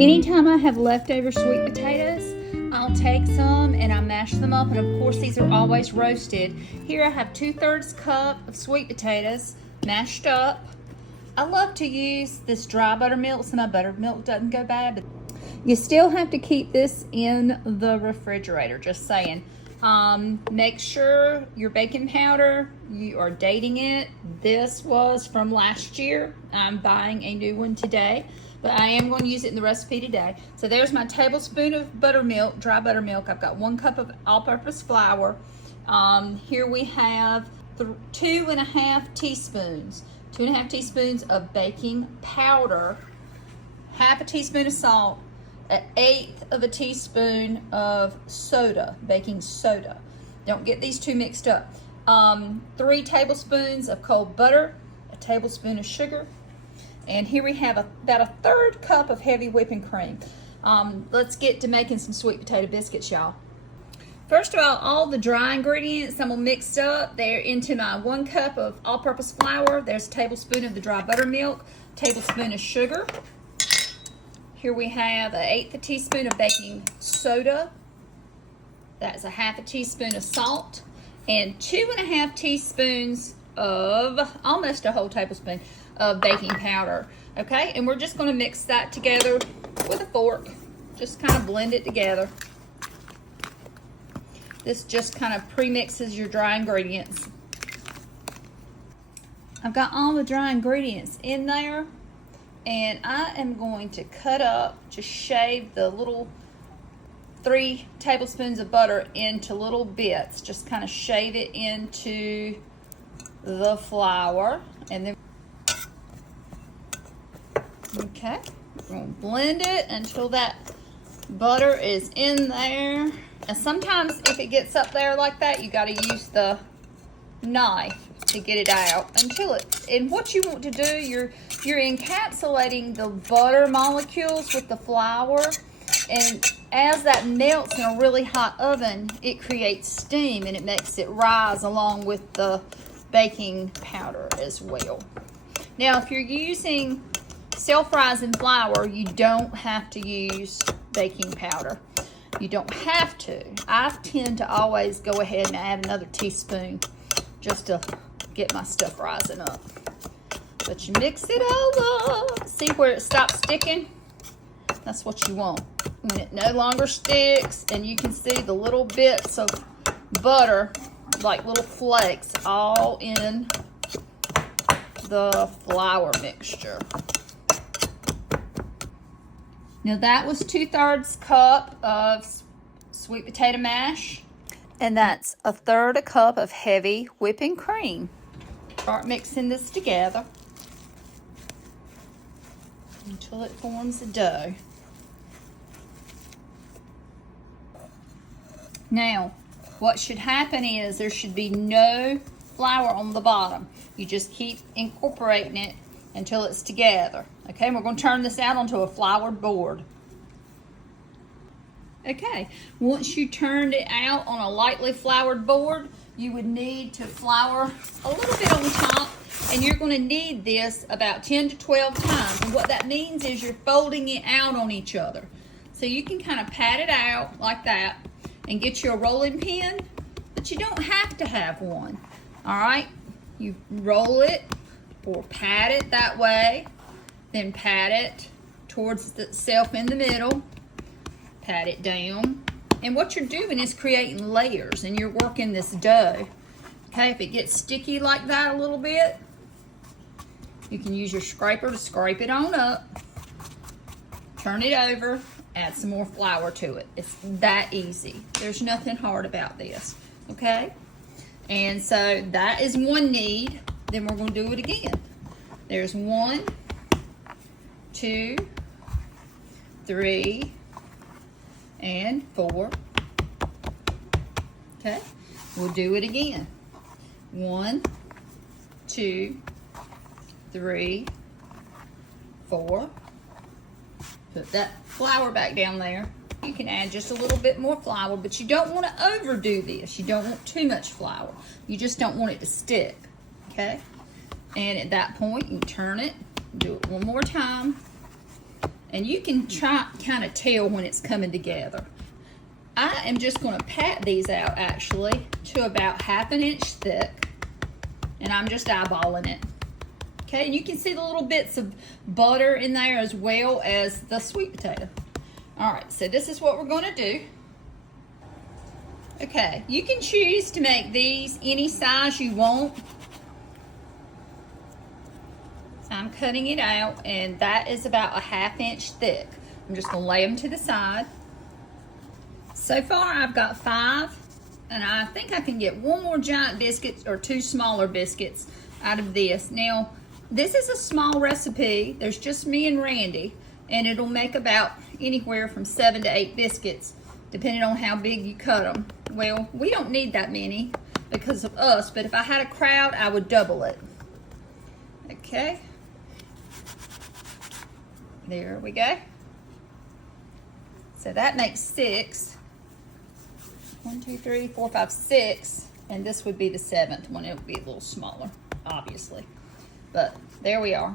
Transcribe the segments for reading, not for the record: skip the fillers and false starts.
Anytime I have leftover sweet potatoes, I'll take some and I mash them up, and of course these are always roasted. Here I have 2/3 cup of sweet potatoes mashed up. I love to use this dry buttermilk so my buttermilk doesn't go bad, but you still have to keep this in the refrigerator, just saying. Make sure your baking powder, you are dating it. This was from last year. I'm buying a new one today, but I am going to use it in the recipe today. So there's my tablespoon of buttermilk, dry buttermilk. I've got 1 cup of all-purpose flour. Here we have 2.5 teaspoons. 2.5 teaspoons of baking powder, 1/2 teaspoon of salt, 1/8 of a teaspoon of soda, baking soda. Don't get these two mixed up. 3 tablespoons of cold butter, a tablespoon of sugar, and here we have about 1/3 cup of heavy whipping cream. Let's get to making some sweet potato biscuits, y'all. First of all the dry ingredients I'm gonna mix up. They're into my 1 cup of all-purpose flour. There's a tablespoon of the dry buttermilk, tablespoon of sugar. Here we have 1/8 a teaspoon of baking soda. That's 1/2 teaspoon of salt, and 2.5 teaspoons of, almost a whole tablespoon of baking powder. Okay, and we're just gonna mix that together with a fork. Just kind of blend it together. This just kind of pre-mixes your dry ingredients. I've got all the dry ingredients in there, and I am going to cut up, just shave the little 3 tablespoons of butter into little bits. Just kind of shave it into the flour, and then, okay, we're going to blend it until that butter is in there. And sometimes if it gets up there like that, you got to use the knife to get it out until it, and what you want to do, you're encapsulating the butter molecules with the flour, and as that melts in a really hot oven, it creates steam and it makes it rise along with the baking powder as well. Now if you're using self-rising flour, you don't have to use baking powder. You don't have to. I tend to always go ahead and add another teaspoon just to get my stuff rising up. But you mix it all up. See where it stops sticking? That's what you want. When it no longer sticks, and you can see the little bits of butter, like little flakes, all in the flour mixture. Now that was 2/3 cup of sweet potato mash, and that's 1/3 cup of heavy whipping cream. Start mixing this together until it forms a dough. Now, what should happen is there should be no flour on the bottom. You just keep incorporating it until it's together. Okay, and we're going to turn this out onto a floured board. Okay, once you turned it out on a lightly floured board, you would need to flour a little bit on top, and you're going to knead this about 10 to 12 times. And what that means is you're folding it out on each other. So you can kind of pat it out like that and get you a rolling pin, but you don't have to have one. All right, you roll it or pat it that way, then pat it towards itself in the middle, pat it down, and what you're doing is creating layers, and you're working this dough. Okay, if it gets sticky like that a little bit, you can use your scraper to scrape it on up, turn it over, add some more flour to it. It's that easy. There's nothing hard about this, okay? And so that is one knead. Then we're going to do it again. There's 1, 2, 3, and 4. Okay, we'll do it again. 1, 2, 3, 4. Put that flour back down there. You can add just a little bit more flour, but you don't want to overdo this. You don't want too much flour. You just don't want it to stick. Okay, and at that point you turn it, do it one more time, And you can kind of tell when it's coming together. I am just going to pat these out actually to about 1/2 inch thick, and I'm just eyeballing it. Okay, and you can see the little bits of butter in there as well as the sweet potato. All right, so this is what we're going to do. Okay, you can choose to make these any size you want. So I'm cutting it out, and that is about 1/2 inch thick. I'm just going to lay them to the side. So far, I've got 5, and I think I can get 1 more giant biscuit or 2 smaller biscuits out of this. Now, this is a small recipe. There's just me and Randy, and it'll make about anywhere from 7 to 8 biscuits, depending on how big you cut them. Well, we don't need that many because of us, but if I had a crowd, I would double it. Okay. There we go. So that makes 6. 1, 2, 3, 4, 5, 6, and this would be the 7th one. It would be a little smaller, obviously, but there we are.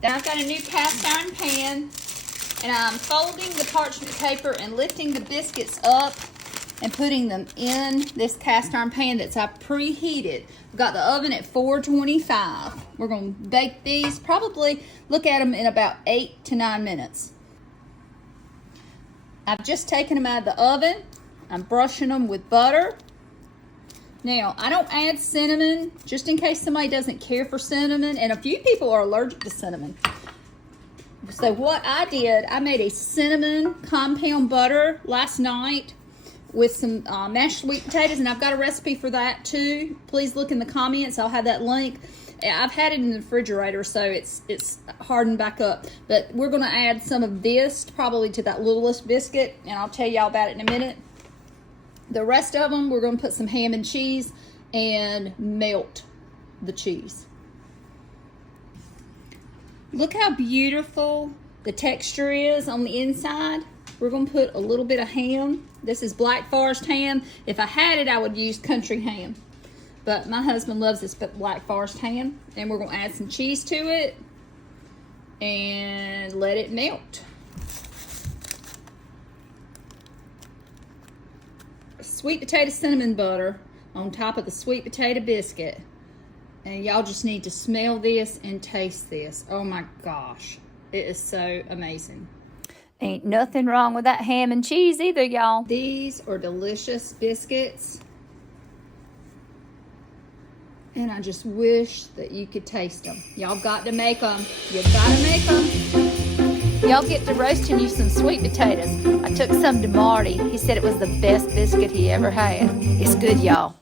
Now I've got a new cast iron pan, and I'm folding the parchment paper and lifting the biscuits up and putting them in this cast iron pan that's I preheated. I've got the oven at 425. We're going to bake these, probably look at them in about 8 to 9 minutes. I've just taken them out of the oven. I'm brushing them with butter. Now, I don't add cinnamon, just in case somebody doesn't care for cinnamon, and a few people are allergic to cinnamon. So what I did, I made a cinnamon compound butter last night with some mashed sweet potatoes, and I've got a recipe for that too. Please look in the comments. I'll have that link. I've had it in the refrigerator, so it's hardened back up. But we're going to add some of this probably to that littlest biscuit, and I'll tell y'all about it in a minute. The rest of them, we're going to put some ham and cheese and melt the cheese. Look how beautiful the texture is on the inside. We're going to put a little bit of ham. This is Black Forest ham. If I had it, I would use country ham. But my husband loves this Black Forest ham. And we're going to add some cheese to it and let it melt. Sweet potato cinnamon butter on top of the sweet potato biscuit. And y'all just need to smell this and taste this. Oh my gosh. It is so amazing. Ain't nothing wrong with that ham and cheese either, y'all. These are delicious biscuits. And I just wish that you could taste them. Y'all got to make them. You gotta make them. Y'all get to roasting you some sweet potatoes. I took some to Marty. He said it was the best biscuit he ever had. It's good, y'all.